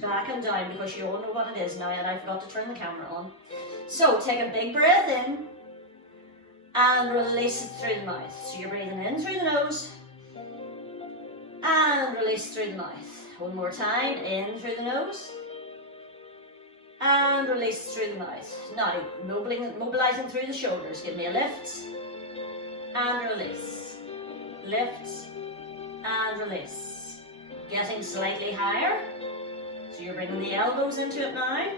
Back and down, because you all know what it is now, and I forgot to turn the camera on. So take a big breath in and release it through the mouth. So you're breathing in through the nose and release through the mouth. One more time, in through the nose and release through the mouth. Now, mobilizing through the shoulders. Give me a lift and release. Lift and release. Getting slightly higher. So you're bringing the elbows into it now.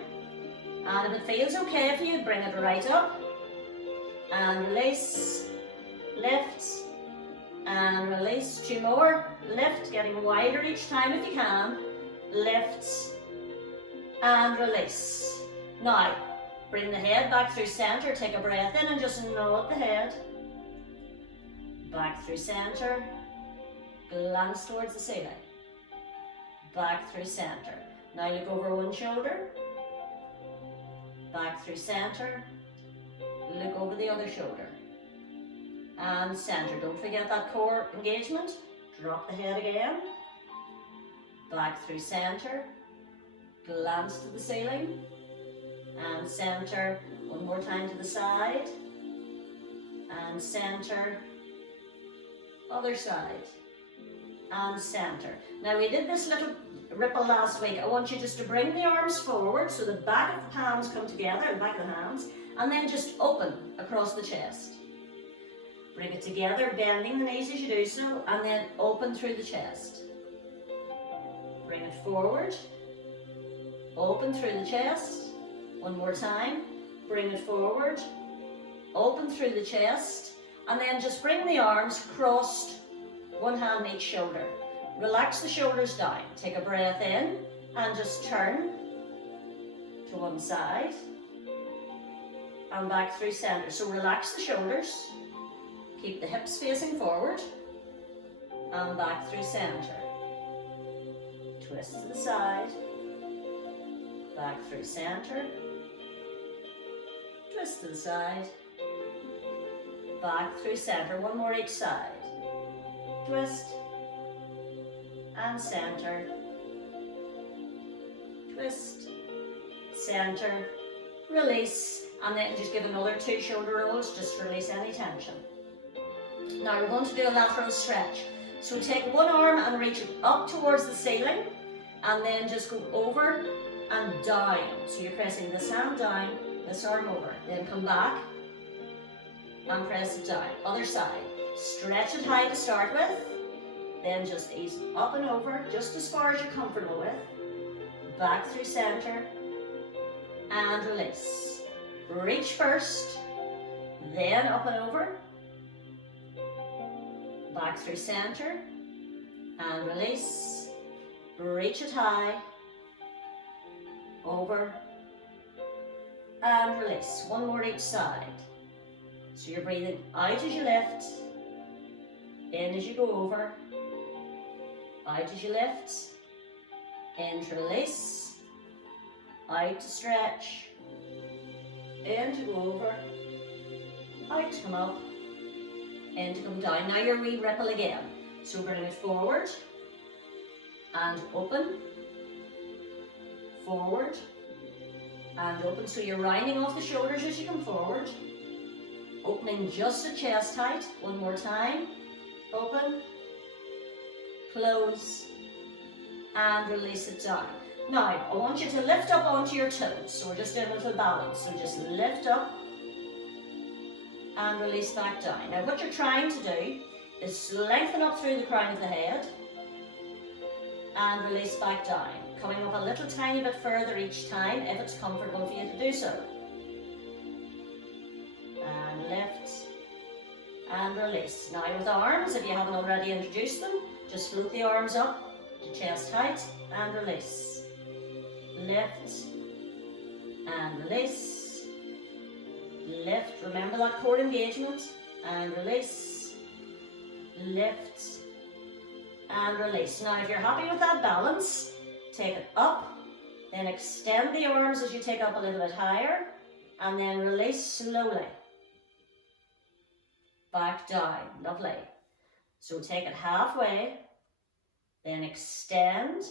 And if it feels okay for you, bring it right up. And release. Lift. And release. 2 more. Lift, getting wider each time if you can. Lift. And release. Now, bring the head back through center. Take a breath in and just nod the head. Back through center. Glance towards the ceiling. Back through center. Now look over one shoulder. Back through center. Look over the other shoulder. And center. Don't forget that core engagement. Drop the head again. Back through center. Glance to the ceiling. And center. One more time to the side. And center. Other side. And center. Now we did this little ripple last week. I want you just to bring the arms forward so the back of the palms come together, the back of the hands, and then just open across the chest. Bring it together, bending the knees as you do so, and then open through the chest. Bring it forward, open through the chest. One more time. Bring it forward, open through the chest, and then just bring the arms crossed, one hand each shoulder. Relax the shoulders down. Take a breath in and just turn to one side and back through center. So relax the shoulders. Keep the hips facing forward and back through center. Twist to the side, back through center. Twist to the side, back through center. One more each side. Twist and center, twist, center, release, and then just give another 2 shoulder rolls, just release any tension. Now we're going to do a lateral stretch. So take one arm and reach it up towards the ceiling, and then just go over and down. So you're pressing this hand down, this arm over, then come back and press it down. Other side. Stretch it high to start with. Then just ease up and over, just as far as you're comfortable with. Back through center, and release. Reach first, then up and over. Back through center, and release. Reach it high, over, and release. One more each side. So you're breathing out as you lift, in as you go over, out as you lift, in to release, out to stretch, in to go over, out to come up, in to come down. Now your wee ripple again. So bring it forward and open, forward and open. So you're rounding off the shoulders as you come forward, opening just at chest height. One more time. Open, close, and release it down. Now, I want you to lift up onto your toes. So we're just doing a little balance. So just lift up and release back down. Now, what you're trying to do is lengthen up through the crown of the head and release back down. Coming up a little tiny bit further each time if it's comfortable for you to do so. And lift. And release. Now with arms, if you haven't already introduced them, just float the arms up to chest height and release. Lift and release. Lift. Remember that core engagement. And release. Lift and release. Now if you're happy with that balance, take it up, then extend the arms as you take up a little bit higher, and then release slowly. Back down. Lovely. So take it halfway, then extend,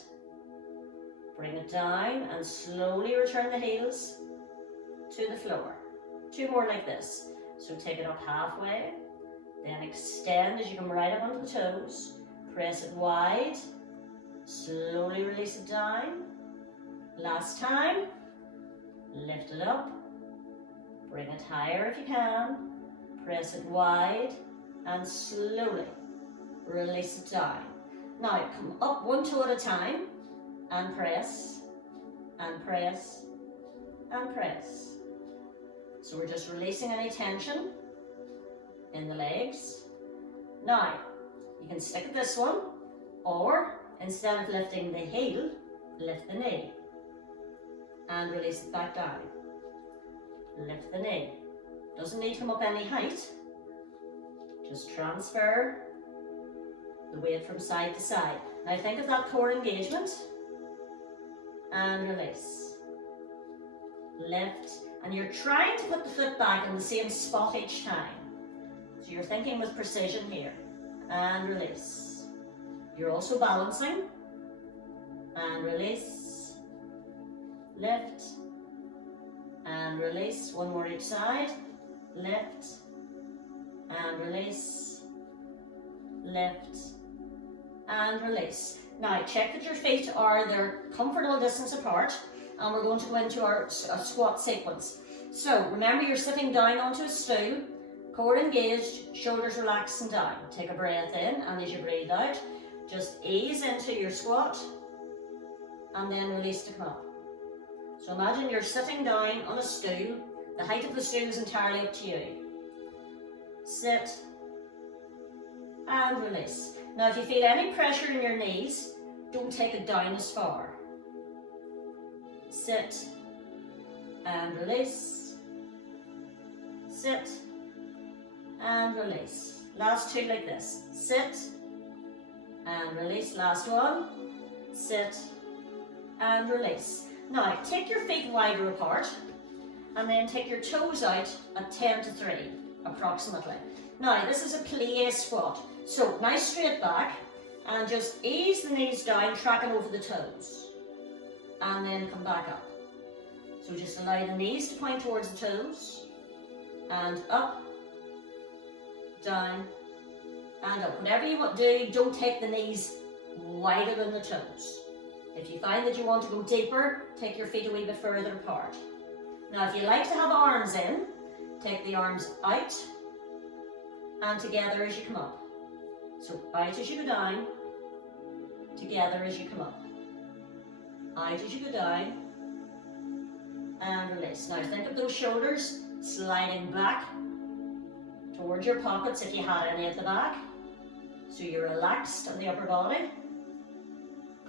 Bring it down and slowly return the heels to the floor. 2 more like this. So take it up halfway, then extend as you come right up onto the toes. Press it wide, slowly release it down. Last time, lift it up, bring it higher if you can, press it wide, and slowly release it down. Now come up 1 toe at a time, and press, and press, and press. So we're just releasing any tension in the legs. Now, you can stick at this one, or instead of lifting the heel, lift the knee. And release it back down. Lift the knee. Doesn't need to come up any height. Just transfer the weight from side to side. Now think of that core engagement. And release. Lift. And you're trying to put the foot back in the same spot each time. So you're thinking with precision here. And release. You're also balancing. And release. Lift. And release. 1 more each side. Lift. And release. Lift. And release. Now check that your feet are their comfortable distance apart, and we're going to go into our squat sequence. So remember, you're sitting down onto a stool, core engaged, shoulders relaxed and down. Take a breath in, and as you breathe out, just ease into your squat and then release to come up. So imagine you're sitting down on a stool. The height of the stool is entirely up to you. Sit and release. Now if you feel any pressure in your knees, don't take it down as far. Sit and release. Sit and release. Last 2 like this. Sit and release. Last one. Sit and release. Now take your feet wider apart and then take your toes out at 10 to 3 approximately. Now this is a plie squat. So nice straight back, and just ease the knees down, tracking over the toes, and then come back up. So just allow the knees to point towards the toes, and up, down, and up. Whatever you want to do, don't take the knees wider than the toes. If you find that you want to go deeper, take your feet a wee bit further apart. Now if you like to have arms in, take the arms out and together as you come up. So out as you go down, together as you come up. Out as you go down, and release. Now think of those shoulders sliding back towards your pockets if you had any at the back. So you're relaxed on the upper body.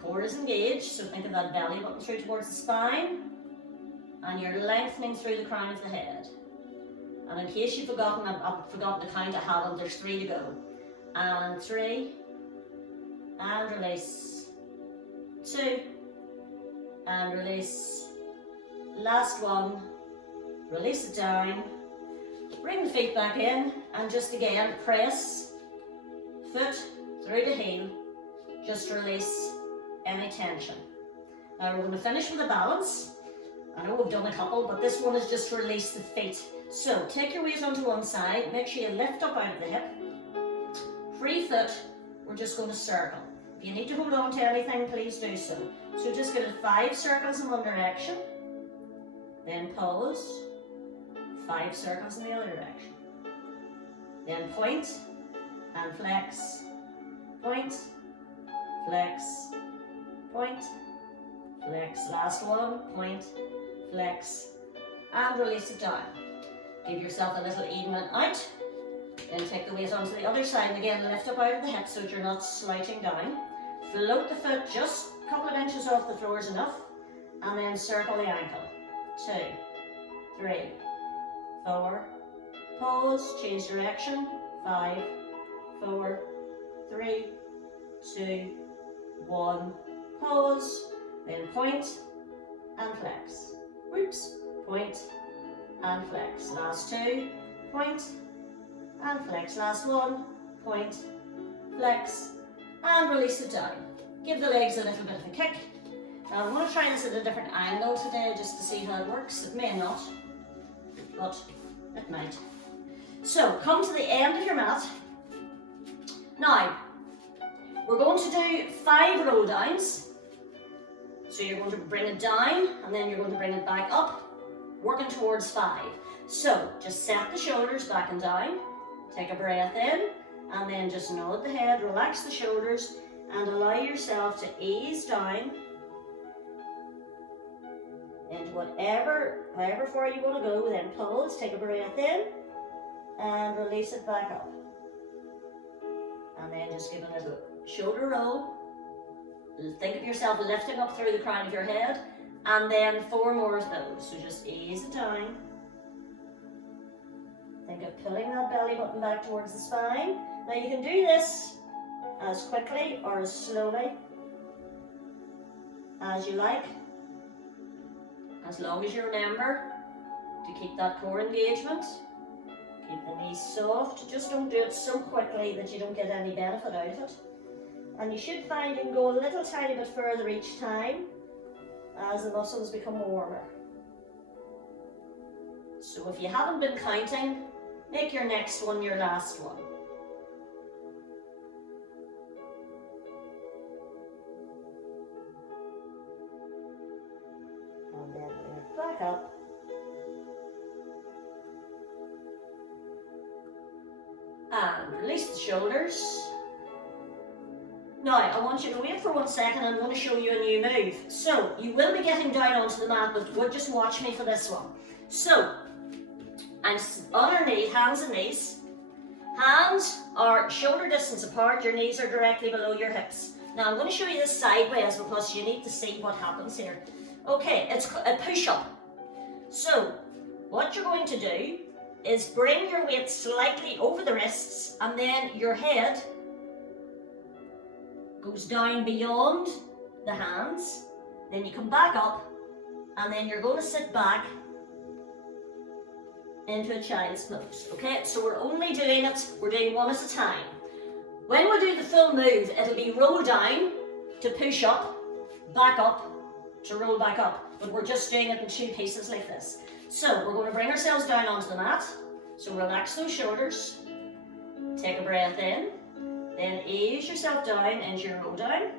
Core is engaged, so think of that belly button through towards the spine. And you're lengthening through the crown of the head. And in case you've forgotten, I've forgotten the count I have them, there's 3 to go. And 3, and release. 2, and release. Last one, release it down. Bring the feet back in, and just again, press foot through the heel. Just release any tension. Now we're going to finish with a balance. I know we've done a couple, but this one is just to release the feet. So take your weight onto one side, make sure you lift up out of the hip. Free foot, we're just going to circle. If you need to hold on to anything, please do so. So just go to 5 circles in one direction, then pause, 5 circles in the other direction. Then point and flex, point, flex, point, flex. Last one, point, flex, and release it down. Give yourself a little evening out. Then take the weight onto the other side, and again lift up out of the hip so that you're not slouching down. Float the foot just a couple of inches off the floor is enough, and then circle the ankle. 2, 3, 4, pause, change direction. 5, 4, 3, 2, 1, pause, then point and flex. Whoops, point and flex. Last 2, point and flex. Last one, point, flex, and release it down. Give the legs a little bit of a kick. Now I'm going to try this at a different angle today just to see how it works. It may not, but it might. So come to the end of your mat. Now, we're going to do 5 roll downs. So you're going to bring it down and then you're going to bring it back up, working towards 5. So just set the shoulders back and down, take a breath in, and then just nod the head, relax the shoulders, and allow yourself to ease down into however far you want to go. Then pause, take a breath in, and release it back up. And then just give a little shoulder roll. Think of yourself lifting up through the crown of your head, and then 4 more of those. So just ease it down. Think of pulling that belly button back towards the spine. Now you can do this as quickly or as slowly as you like, as long as you remember to keep that core engagement. Keep the knees soft. Just don't do it so quickly that you don't get any benefit out of it. And you should find you can go a little tiny bit further each time as the muscles become warmer. So if you haven't been counting, make your next one your last one. And then bring it back up. And release the shoulders. Now, I want you to wait for 1 second. I'm going to show you a new move. So, you will be getting down onto the mat, but just watch me for this one. So, I'm on our knee, hands and knees. Hands are shoulder distance apart, your knees are directly below your hips. Now, I'm going to show you this sideways because you need to see what happens here. Okay, it's a push-up. So, what you're going to do is bring your weight slightly over the wrists, and then your head goes down beyond the hands. Then you come back up, and then you're going to sit back into a child's pose. Okay, so we're only doing it, we're doing one at a time. When we do the full move, it'll be roll down to push up, back up to roll back up. But we're just doing it in 2 pieces like this. So we're going to bring ourselves down onto the mat. So relax those shoulders. Take a breath in. Then ease yourself down into your roll down.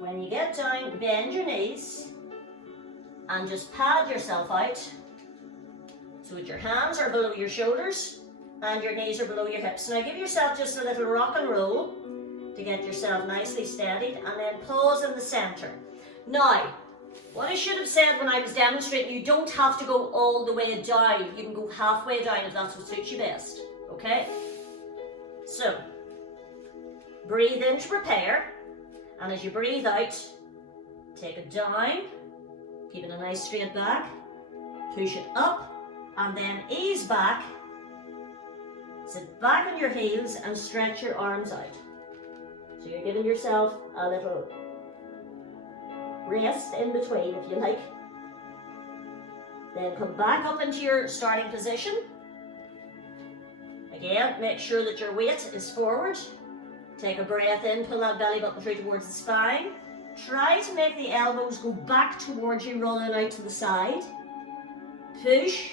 When you get down, bend your knees and just pad yourself out so that your hands are below your shoulders and your knees are below your hips. Now give yourself just a little rock and roll to get yourself nicely steadied, and then pause in the center. Now, what I should have said when I was demonstrating, you don't have to go all the way down. You can go halfway down if that's what suits you best, okay? So, breathe in to prepare, and as you breathe out, take it down, keeping a nice straight back, push it up, and then ease back, sit back on your heels and stretch your arms out. So you're giving yourself a little rest in between, if you like. Then come back up into your starting position. Again, make sure that your weight is forward. Take a breath in, pull that belly button through towards the spine. Try to make the elbows go back towards you, rolling out to the side. Push.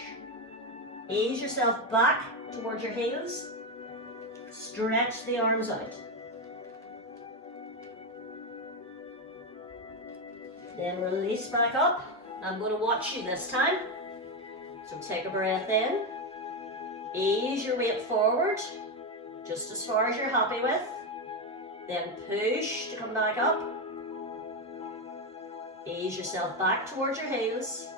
Ease yourself back towards your heels. Stretch the arms out. Then release back up. I'm going to watch you this time. So take a breath in. Ease your weight forward, just as far as you're happy with. Then push to come back up. Ease yourself back towards your heels.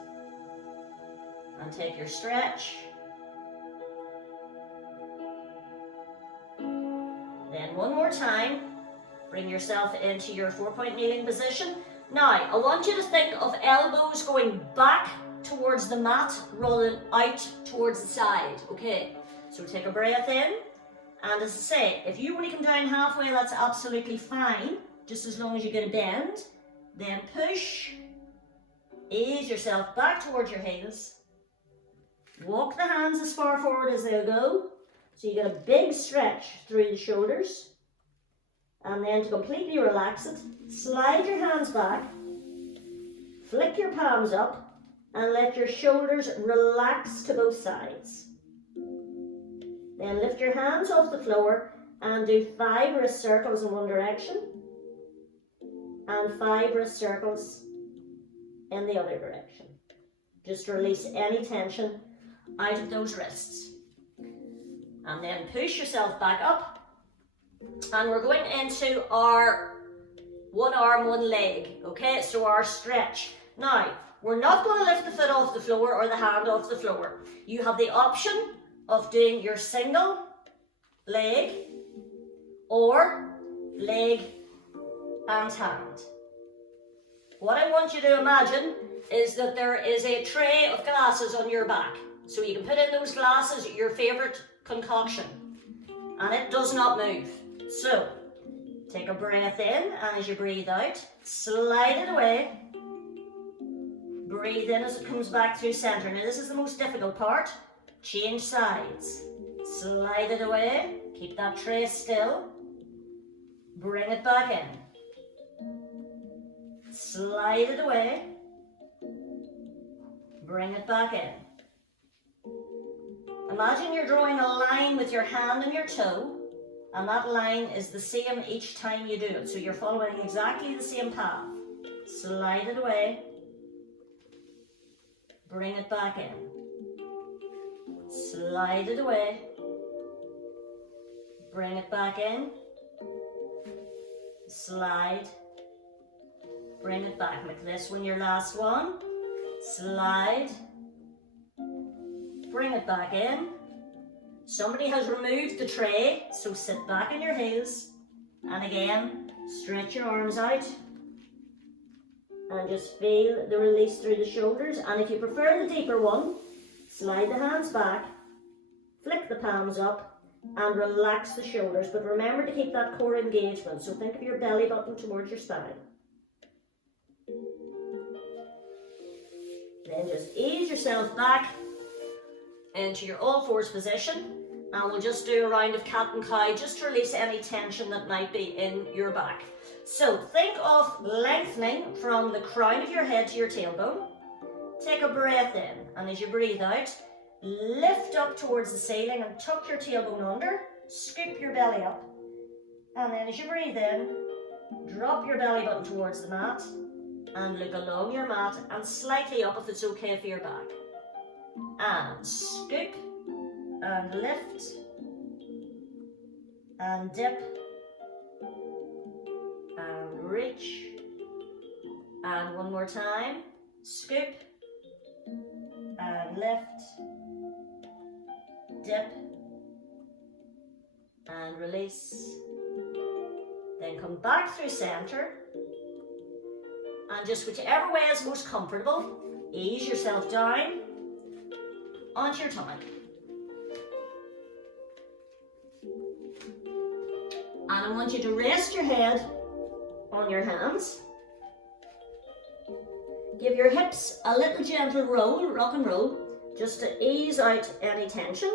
And take your stretch. Then one more time. Bring yourself into your 4-point kneeling position. Now, I want you to think of elbows going back towards the mat, rolling out towards the side, okay? So take a breath in, and as I say, if you only come down halfway, that's absolutely fine, just as long as you get a bend. Then push, ease yourself back towards your heels, walk the hands as far forward as they'll go, so you get a big stretch through the shoulders. And then to completely relax it, slide your hands back, flick your palms up, and let your shoulders relax to both sides. Then lift your hands off the floor and do 5 wrist circles in one direction and 5 wrist circles in the other direction. Just release any tension out of those wrists. And then push yourself back up. And we're going into our one arm, one leg, okay? So our stretch. Now, we're not going to lift the foot off the floor or the hand off the floor. You have the option of doing your single leg or leg and hand. What I want you to imagine is that there is a tray of glasses on your back. So you can put in those glasses, your favourite concoction, and it does not move. So, take a breath in, and as you breathe out, slide it away. Breathe in as it comes back through centre. Now this is the most difficult part. Change sides. Slide it away. Keep that tray still. Bring it back in. Slide it away. Bring it back in. Imagine you're drawing a line with your hand and your toe, and that line is the same each time you do it. So you're following exactly the same path. Slide it away. Bring it back in. Slide it away. Bring it back in. Slide. Bring it back. Make this one your last one. Slide. Bring it back in. Somebody has removed the tray, so sit back on your heels. And again, stretch your arms out. And just feel the release through the shoulders. And if you prefer the deeper one, slide the hands back, flick the palms up, and relax the shoulders. But remember to keep that core engagement. So think of your belly button towards your spine. Then just ease yourself back into your all fours position. And we'll just do a round of cat and cow just to release any tension that might be in your back. So think of lengthening from the crown of your head to your tailbone. Take a breath in, and as you breathe out, lift up towards the ceiling and tuck your tailbone under, scoop your belly up. And then as you breathe in, drop your belly button towards the mat and look along your mat and slightly up if it's okay for your back. And scoop and lift and dip and reach, and one more time, scoop and lift, dip and release. Then come back through centre, and just whichever way is most comfortable, ease yourself down onto your tummy. And I want you to rest your head on your hands. Give your hips a little gentle roll, rock and roll, just to ease out any tension.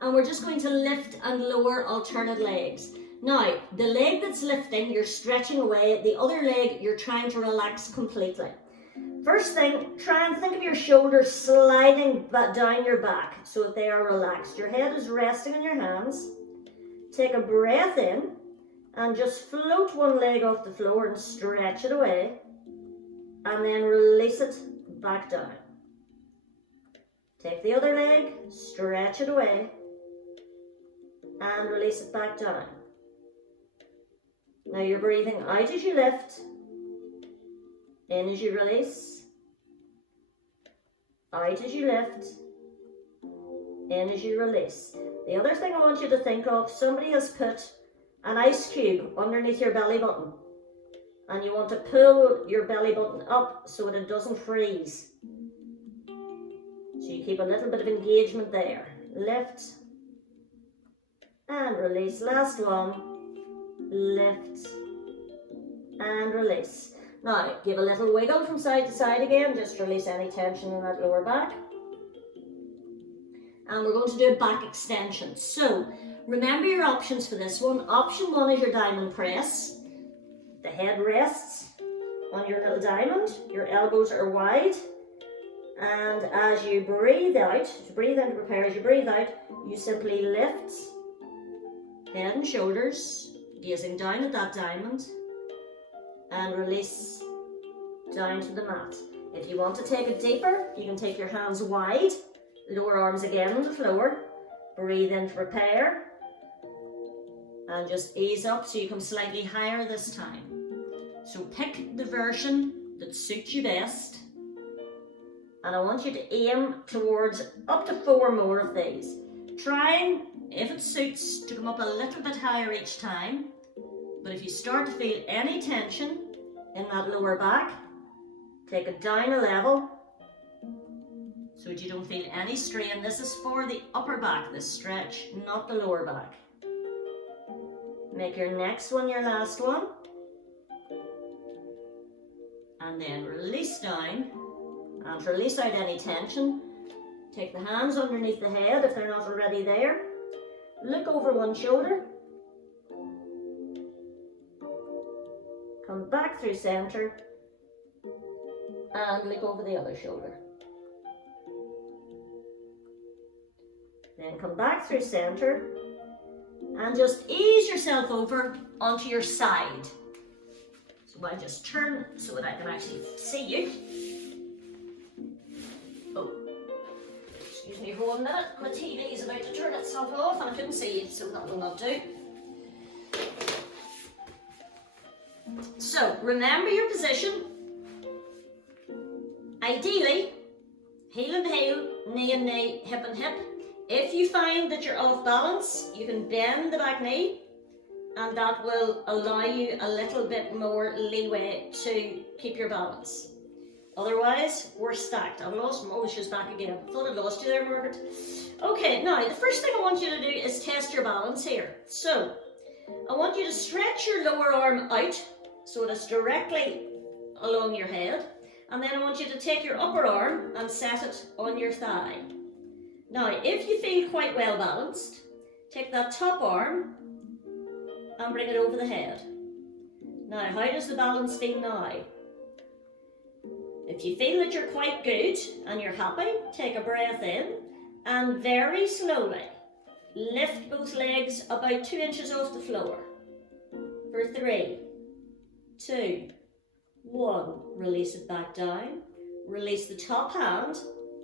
And we're just going to lift and lower alternate legs. Now, the leg that's lifting, you're stretching away. The other leg, you're trying to relax completely. First thing, try and think of your shoulders sliding down your back so that they are relaxed. Your head is resting on your hands. Take a breath in and just float one leg off the floor and stretch it away. And then release it back down. Take the other leg, stretch it away, and release it back down. Now you're breathing out as you lift, in as you release, out as you lift, in as you release. The other thing I want you to think of, somebody has put an ice cube underneath your belly button, and you want to pull your belly button up so that it doesn't freeze. So you keep a little bit of engagement there. Lift and release. Last one. Lift and release. Now give a little wiggle from side to side again, just release any tension in that lower back. And we're going to do a back extension. So remember your options for this one. Option 1 is your diamond press. The head rests on your little diamond, your elbows are wide, and as you breathe out, breathe in to prepare, as you breathe out, you simply lift head and shoulders, gazing down at that diamond, and release down to the mat. If you want to take it deeper, you can take your hands wide, lower arms again on the floor, breathe in to prepare, and just ease up so you come slightly higher this time. So pick the version that suits you best, and I want you to aim towards up to 4 more of these. Trying, if it suits, to come up a little bit higher each time, but if you start to feel any tension in that lower back, take it down a level so that you don't feel any strain. This is for the upper back, this stretch, not the lower back. Make your next one your last one. And then release down, and to release out any tension, take the hands underneath the head if they're not already there. Look over one shoulder. Come back through center, and look over the other shoulder. Then come back through center, and just ease yourself over onto your side. So I just turn so that I can actually see you. Oh, excuse me for 1 minute. My TV is about to turn itself off and I couldn't see you, so that will not do. So remember your position. Ideally, heel and heel, knee and knee, hip and hip. If you find that you're off balance, you can bend the back knee, and that will allow you a little bit more leeway to keep your balance. Otherwise, we're stacked. I've lost them. Oh, she's back again. I thought I'd lost you there, Margaret. Okay, now the first thing I want you to do is test your balance here. So, I want you to stretch your lower arm out so it's directly along your head. And then I want you to take your upper arm and set it on your thigh. Now, if you feel quite well balanced, take that top arm and bring it over the head. Now, how does the balance feel now? If you feel that you're quite good and you're happy, take a breath in and very slowly lift both legs about 2 inches off the floor. For 3, 2, 1, release it back down. Release the top hand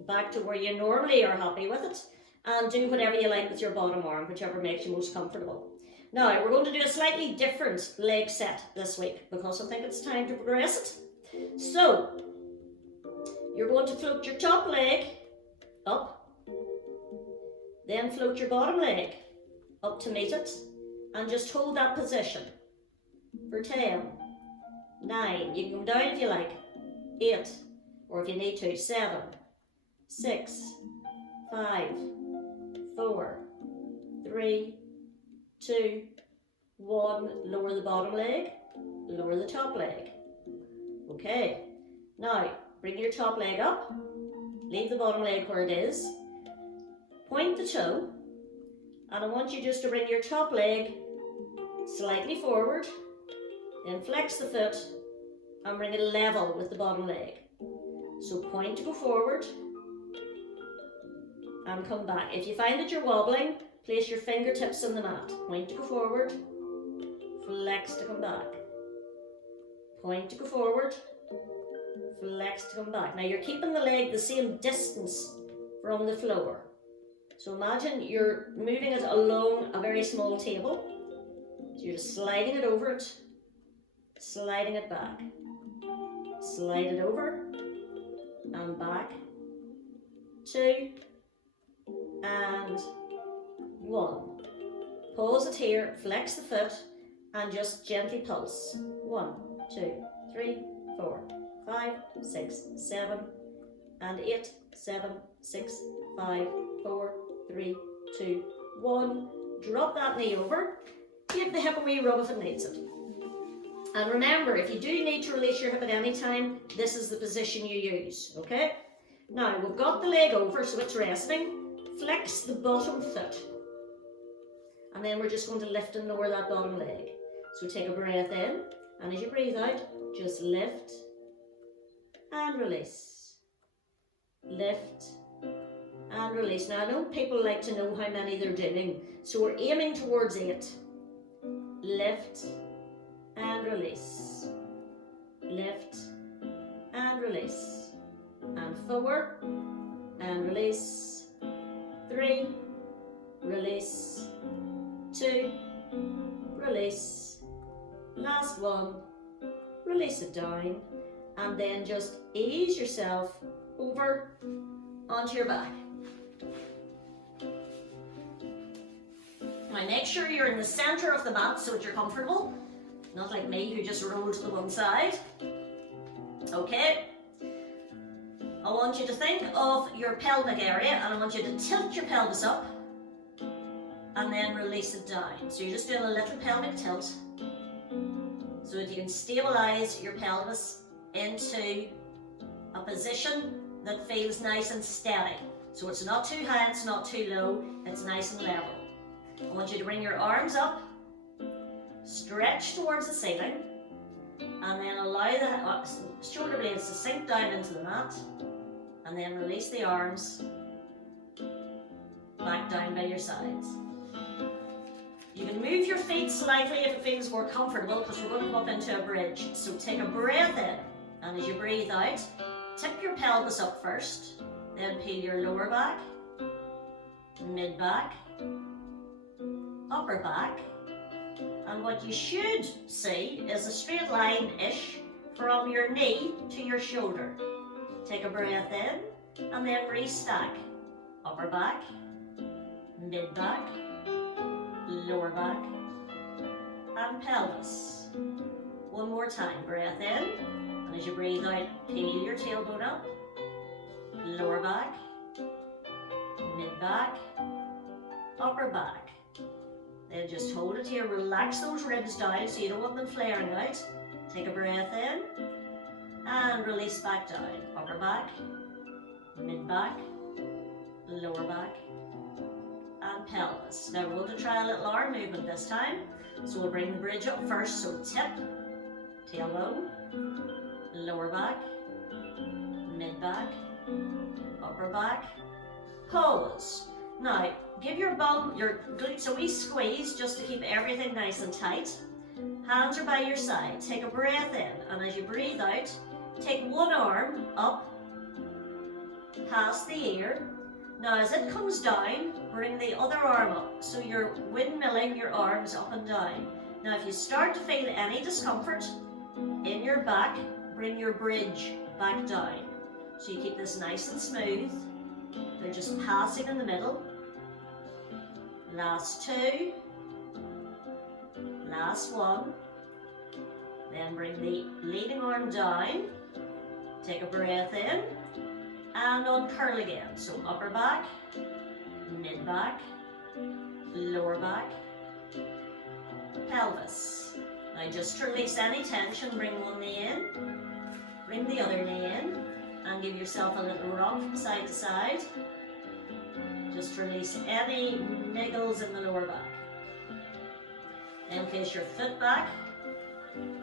back to where you normally are happy with it, and do whatever you like with your bottom arm, whichever makes you most comfortable. Now, we're going to do a slightly different leg set this week because I think it's time to progress it. So, you're going to float your top leg up, then float your bottom leg up to meet it, and just hold that position for 10, 9, you can come down if you like, 8, or if you need to, 7, 6, 5, 4, 3, 2, 1, lower the bottom leg, lower the top leg. Okay, now bring your top leg up, leave the bottom leg where it is, point the toe, and I want you just to bring your top leg slightly forward, then flex the foot and bring it level with the bottom leg. So point to go forward and come back. If you find that you're wobbling, place your fingertips on the mat. Point to go forward, flex to come back. Point to go forward, flex to come back. Now you're keeping the leg the same distance from the floor. So imagine you're moving it along a very small table. So you're just sliding it over it, sliding it back. Slide it over and back. 2 and 1. Pause it here, flex the foot and just gently pulse. 1, 2, 3, 4, 5, 6, 7 and 8, 7, 6, 5, 4, 3, 2, 1. Drop that knee over. Give the hip a wee rub if it needs it. And remember, if you do need to release your hip at any time, this is the position you use, okay? Now, we've got the leg over, so it's resting. Flex the bottom foot. And and then we're just going to lift and lower that bottom leg. So take a breath in, and as you breathe out, just lift and release. Lift and release. Now I know people like to know how many they're doing, so we're aiming towards 8. Lift and release. Lift and release. And 4 and release. 3, release. 2, release. Last one, release it down, and then just ease yourself over onto your back. Now make sure you're in the center of the mat so that you're comfortable, not like me who just rolled to the one side. Okay, I want you to think of your pelvic area, and I want you to tilt your pelvis up and then release it down. So you're just doing a little pelvic tilt so that you can stabilize your pelvis into a position that feels nice and steady. So it's not too high, it's not too low, it's nice and level. I want you to bring your arms up, stretch towards the ceiling, and then allow the shoulder blades to sink down into the mat, and then release the arms back down by your sides. You can move your feet slightly if it feels more comfortable, because we're going to go up into a bridge. So take a breath in, and as you breathe out, tip your pelvis up first, then peel your lower back, mid back, upper back, and what you should see is a straight line-ish from your knee to your shoulder. Take a breath in, and then restack. Upper back, mid back, lower back, and pelvis. One more time, breath in, and as you breathe out, peel your tailbone up, lower back, mid back, upper back. Then just hold it here, relax those ribs down so you don't want them flaring out. Take a breath in, and release back down. Upper back, mid back, lower back, and pelvis. Now we're going to try a little arm movement this time. So we'll bring the bridge up first, so tip, tailbone, lower back, mid back, upper back, pause. Now give your bum, your glutes a wee squeeze just to keep everything nice and tight. Hands are by your side. Take a breath in, and as you breathe out, take one arm up past the ear. Now as it comes down, bring the other arm up. So you're windmilling your arms up and down. Now if you start to feel any discomfort in your back, bring your bridge back down. So you keep this nice and smooth. They're just passing in the middle. Last 2. Last 1. Then bring the leading arm down. Take a breath in. And uncurl again. So upper back, mid back, lower back, pelvis. Now just to release any tension, bring one knee in, bring the other knee in, and give yourself a little rock from side to side. Just release any niggles in the lower back. Then place your foot back,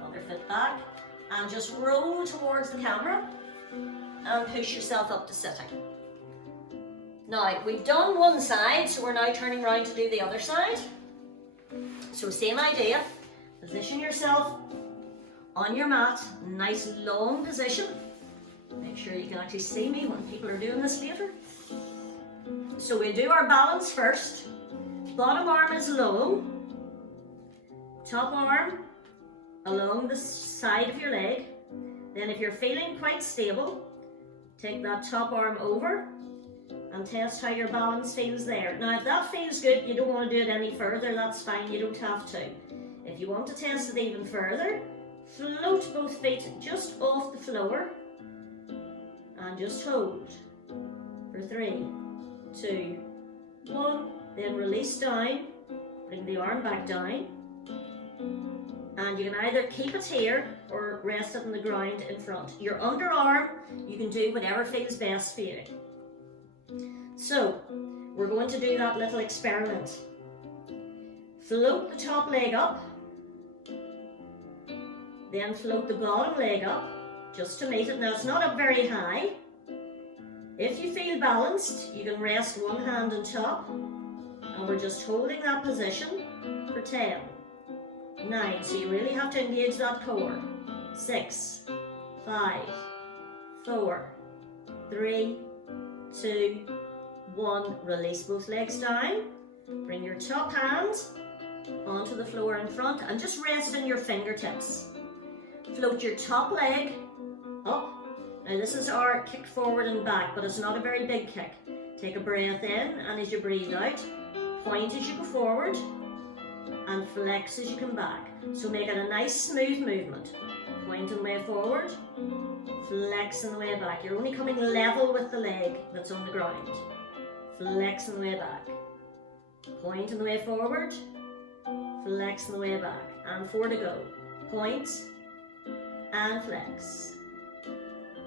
other foot back, and just roll towards the camera and push yourself up to sitting. Now we've done one side, so we're now turning around to do the other side. So same idea, position yourself on your mat, nice long position. Make sure you can actually see me when people are doing this later. So we do our balance first. Bottom arm is low, top arm along the side of your leg. Then if you're feeling quite stable, take that top arm over and test how your balance feels there. Now if that feels good, you don't want to do it any further, that's fine, you don't have to. If you want to test it even further, float both feet just off the floor and just hold for 3, 2, 1, then release down, bring the arm back down, and you can either keep it here or rest it on the ground in front. Your underarm, you can do whatever feels best for you. So, we're going to do that little experiment. Float the top leg up. Then float the bottom leg up, just to meet it. Now it's not up very high. If you feel balanced, you can rest one hand on top, and we're just holding that position for 10, 9, so you really have to engage that core. 6, 5, 4, 3, 2, 1. Release both legs down. Bring your top hand onto the floor in front and just rest in your fingertips. Float your top leg up. Now this is our kick forward and back, but it's not a very big kick. Take a breath in, and as you breathe out, point as you go forward and flex as you come back. So make it a nice smooth movement. Point and way forward, flex and the way back. You're only coming level with the leg that's on the ground. Flex and the way back. Point and the way forward, flex and the way back. And 4 to go. Point and flex.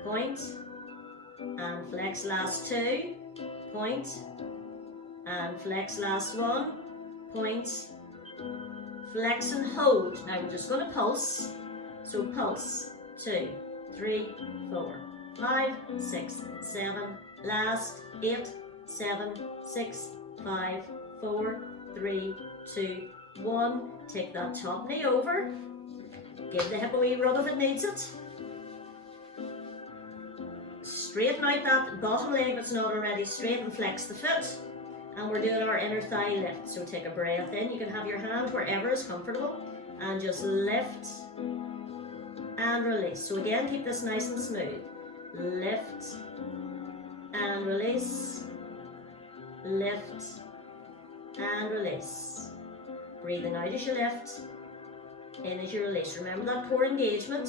Point and flex, last 2. Point and flex, last 1. Point, flex and hold. Now we're just going to pulse. So pulse, 2, 3, 4, 5, 6, 7, last 8, 7, 6, 5, 4, 3, 2, 1. Take that top knee over. Give the hip a wee rub if it needs it. Straighten out that bottom leg that's not already straight and flex the foot. And we're doing our inner thigh lift. So take a breath in. You can have your hand wherever is comfortable and just lift and release. So again, keep this nice and smooth. Lift and release. Lift and release. Breathing out as you lift, in as you release. Remember that core engagement.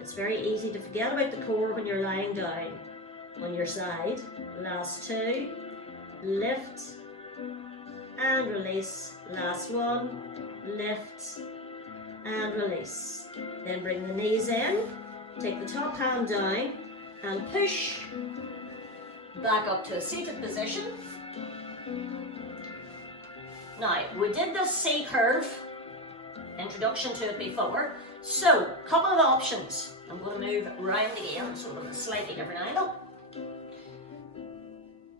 It's very easy to forget about the core when you're lying down on your side. Last 2, lift and release. Last 1, lift and release. Then bring the knees in, take the top hand down and push back up to a seated position. Now, we did this C curve introduction to it before, so a couple of options. I'm going to move around again, so with a slightly different angle.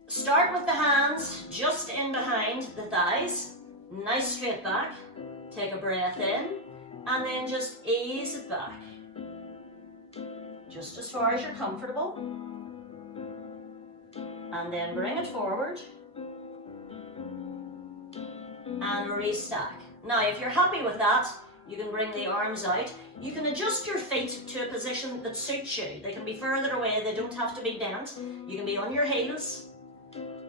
Start with the hands just in behind the thighs, nice straight back. Take a breath in, and then just ease it back, just as far as you're comfortable, and then bring it forward and restack. Now, if you're happy with that, you can bring the arms out. You can adjust your feet to a position that suits you. They can be further away, they don't have to be bent. You can be on your heels.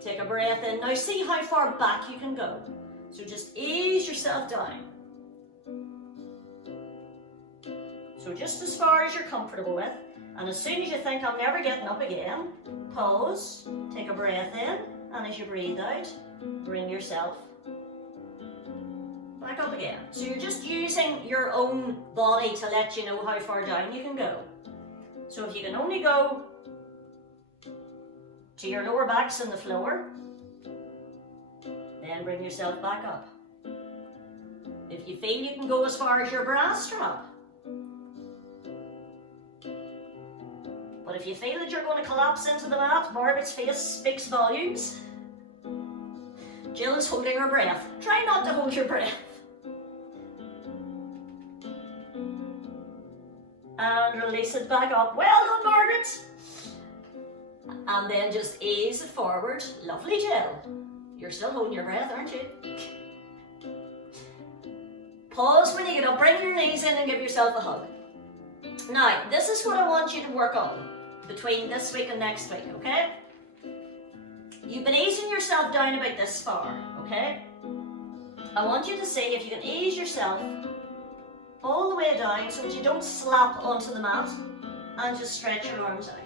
Take a breath in. Now see how far back you can go. So just ease yourself down. So just as far as you're comfortable with. And as soon as you think I'm never getting up again, pause, take a breath in, and as you breathe out, bring yourself back up again. So you're just using your own body to let you know how far down you can go. So if you can only go to your lower backs on the floor, then bring yourself back up. If you feel you can go as far as your bra strap, but if you feel that you're going to collapse into the mat, Margaret's face speaks volumes. Jill is holding her breath. Try not to hold your breath. And release it back up. Well done, Margaret. And then just ease it forward. Lovely, Jill. You're still holding your breath, aren't you? Pause when you get up. Bring your knees in and give yourself a hug. Now, this is what I want you to work on between this week and next week, okay? You've been easing yourself down about this far, okay? I want you to see if you can ease yourself all the way down so that you don't slap onto the mat, and just stretch your arms out.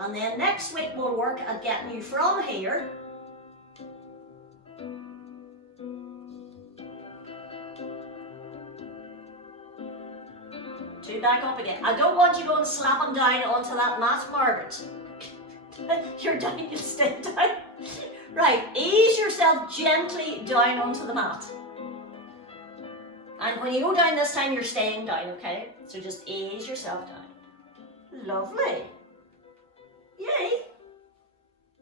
And then next week we'll work at getting you from here to back up again. I don't want you going slapping down onto that mat, Margaret. You're down, you'll stay down. Right, ease yourself gently down onto the mat. And when you go down this time, you're staying down, okay? So just ease yourself down. Lovely. Yay.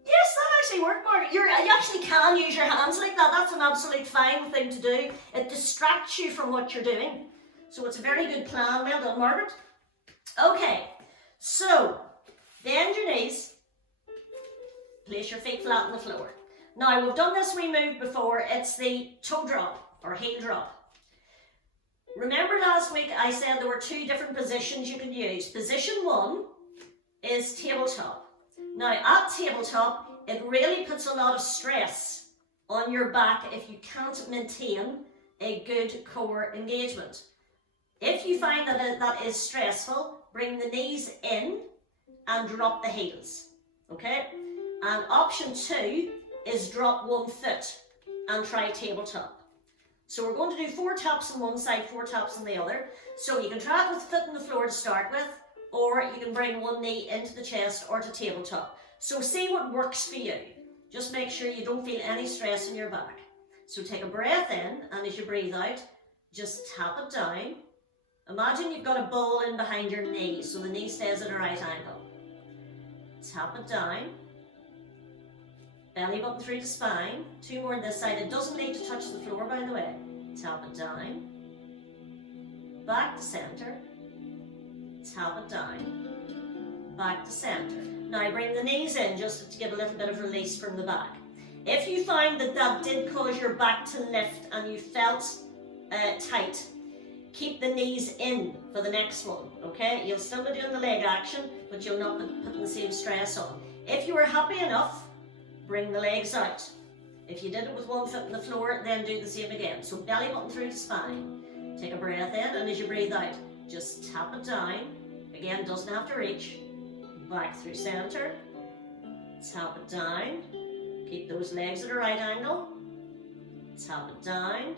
Yes, that actually worked, Margaret. You actually can use your hands like that. That's an absolute fine thing to do. It distracts you from what you're doing. So it's a very good plan. Well done, Margaret. Okay, so bend your knees. Place your feet flat on the floor. Now, we've done this wee move before. It's the toe drop or heel drop. Remember last week I said there were two different positions you can use. Position 1 is tabletop. Now, at tabletop, it really puts a lot of stress on your back if you can't maintain a good core engagement. If you find that that is stressful, bring the knees in and drop the heels, okay? And option 2 is drop one foot and try tabletop. So we're going to do 4 taps on one side, 4 taps on the other. So you can try it with foot on the floor to start with, or you can bring one knee into the chest or to tabletop. So see what works for you. Just make sure you don't feel any stress in your back. So take a breath in, and as you breathe out, just tap it down. Imagine you've got a ball in behind your knee, so the knee stays at a right angle. Tap it down. Belly button through the spine. 2 more on this side. It doesn't need to touch the floor, by the way. Tap it down. Back to centre. Tap it down. Back to centre. Now bring the knees in just to give a little bit of release from the back. If you find that that did cause your back to lift and you felt tight, keep the knees in for the next one, okay? You'll still be doing the leg action, but you'll not be putting the same stress on. If you are happy enough, bring the legs out. If you did it with one foot on the floor, then do the same again. So belly button through the spine. Take a breath in, and as you breathe out, just tap it down. Again, doesn't have to reach. Back through centre. Tap it down. Keep those legs at a right angle. Tap it down.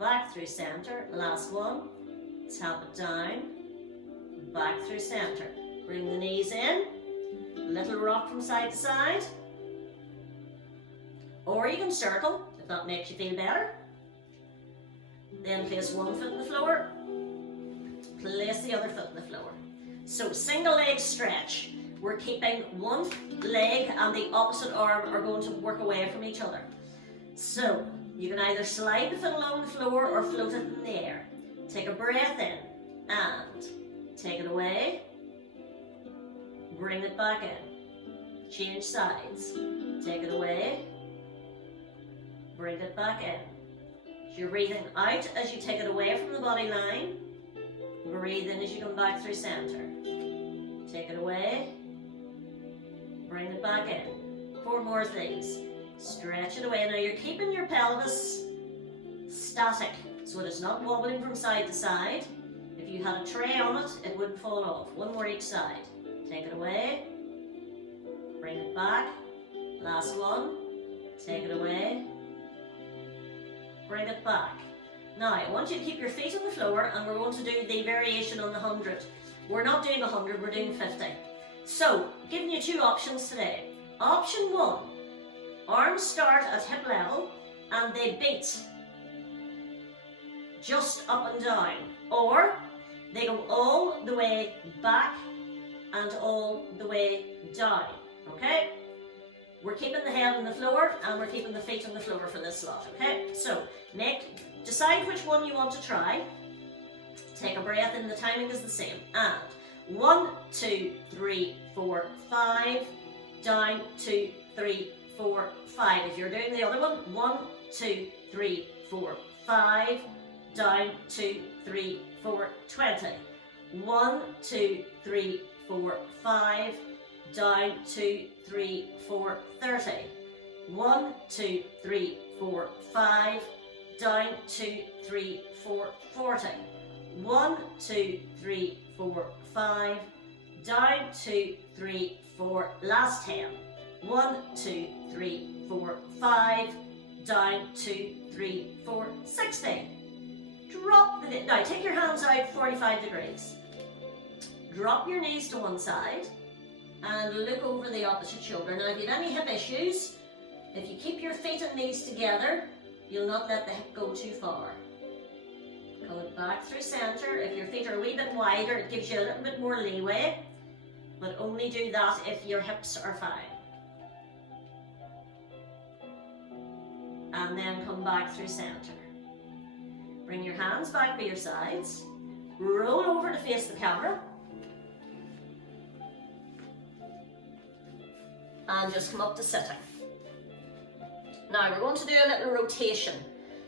Back through centre. Last one. Tap it down. Back through centre. Bring the knees in. Little rock from side to side. Or you can circle, if that makes you feel better. Then place one foot on the floor. Place the other foot on the floor. So single leg stretch. We're keeping one leg and the opposite arm are going to work away from each other. So you can either slide the foot along the floor or float it in the air. Take a breath in and take it away. Bring it back in. Change sides. Take it away. Bring it back in. So you're breathing out as you take it away from the body line. Breathe in as you come back through centre. Take it away. Bring it back in. 4 more of these. Stretch it away. Now you're keeping your pelvis static, so it is not wobbling from side to side. If you had a tray on it, it wouldn't fall off. 1 more each side. Take it away. Bring it back. Last one. Take it away. Bring it back. Now, I want you to keep your feet on the floor, and we're going to do the variation on the 100. We're not doing 100, we're doing 50. So, giving you 2 options today. Option 1, arms start at hip level, and they beat just up and down. Or, they go all the way back and all the way down. Okay? We're keeping the head on the floor, and we're keeping the feet on the floor for this lot. Okay? So, decide which one you want to try. Take a breath in, the timing is the same. And 1, 2, 3, 4, 5, down, 2, 3, 4, 5. If you're doing the other one, 1, 2, 3, 4, 5, down, 2, 3, 4, 20. 1, 2, 3, 4, 5, down, 2, 3, 4, 30. 1, 2, 3, 4, 5, down, 2, 3, 4, 40. 1, 2, 3, 4, 5, down, 2, 3, 4, last 10. 1, 2, 3, 4, 5, down, 2, 3, 4, 60. Drop the, now take your hands out 45 degrees. Drop your knees to one side and look over the opposite shoulder. Now if you have any hip issues, if you keep your feet and knees together, you'll not let the hip go too far. Pull it back through center. If your feet are a wee bit wider, it gives you a little bit more leeway, but only do that if your hips are fine. And then come back through center. Bring your hands back by your sides. Roll over to face the camera. And just come up to sitting. Now we're going to do a little rotation.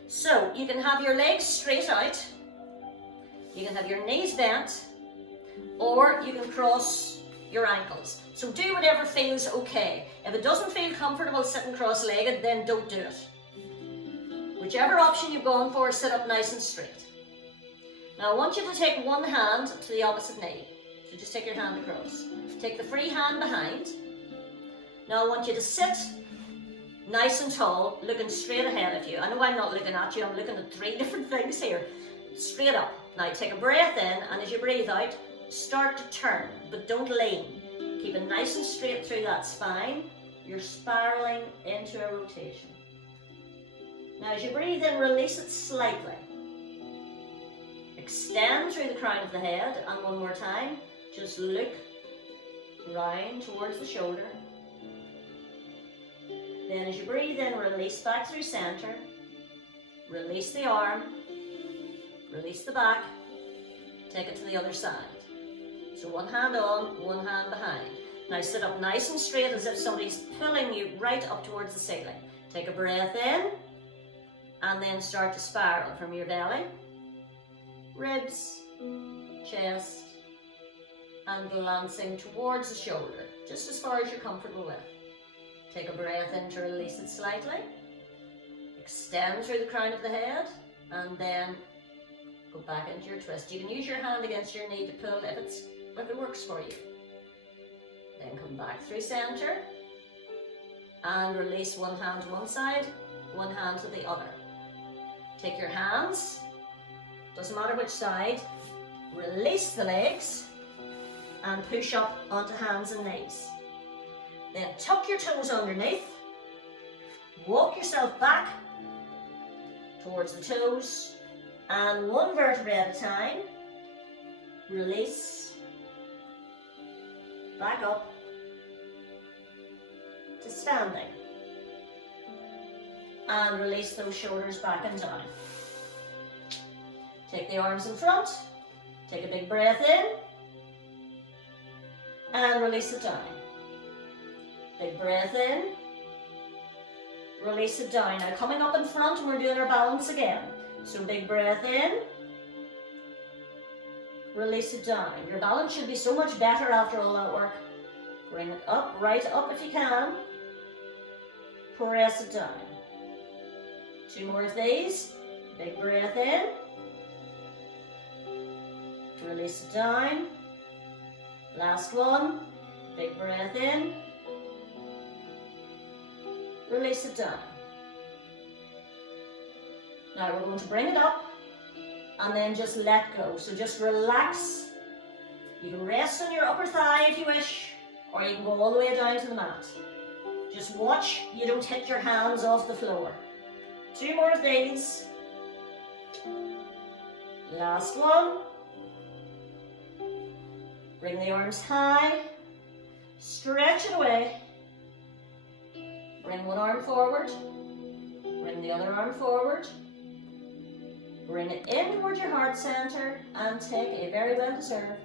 So you can have your legs straight out, you can have your knees bent, or you can cross your ankles. So do whatever feels okay. If it doesn't feel comfortable sitting cross-legged, then don't do it. Whichever option you've gone for, sit up nice and straight. Now I want you to take one hand to the opposite knee. So just take your hand across. Take the free hand behind. Now I want you to sit nice and tall, looking straight ahead of you. I know I'm not looking at you, I'm looking at 3 different things here. Straight up. Now take a breath in, and as you breathe out, start to turn, but don't lean. Keep it nice and straight through that spine. You're spiraling into a rotation. Now as you breathe in, release it slightly. Extend through the crown of the head, and one more time, just look round towards the shoulder. Then as you breathe in, release back through center, release the arm, release the back, take it to the other side. So one hand on, one hand behind. Now sit up nice and straight as if somebody's pulling you right up towards the ceiling. Take a breath in, and then start to spiral from your belly, ribs, chest, and glancing towards the shoulder, just as far as you're comfortable with. Take a breath in to release it slightly. Extend through the crown of the head, and then go back into your twist. You can use your hand against your knee to pull if it works for you. Then come back through center, and release one hand to one side, one hand to the other. Take your hands, doesn't matter which side, release the legs, and push up onto hands and knees. Then tuck your toes underneath, walk yourself back towards the toes, and one vertebrae at a time, release, back up to standing, and release those shoulders back and down. Take the arms in front, take a big breath in, and release it down. Big breath in, release it down. Now coming up in front, and we're doing our balance again. So big breath in, release it down. Your balance should be so much better after all that work. Bring it up, right up if you can. Press it down. 2 more of these. Big breath in, release it down. Last one. Big breath in, release it down. Now we're going to bring it up and then just let go. So just relax. You can rest on your upper thigh if you wish, or you can go all the way down to the mat. Just watch you don't hit your hands off the floor. 2 more of these. Last one. Bring the arms high. Stretch it away. Bring one arm forward. Bring the other arm forward. Bring it in towards your heart center and take a very well deserved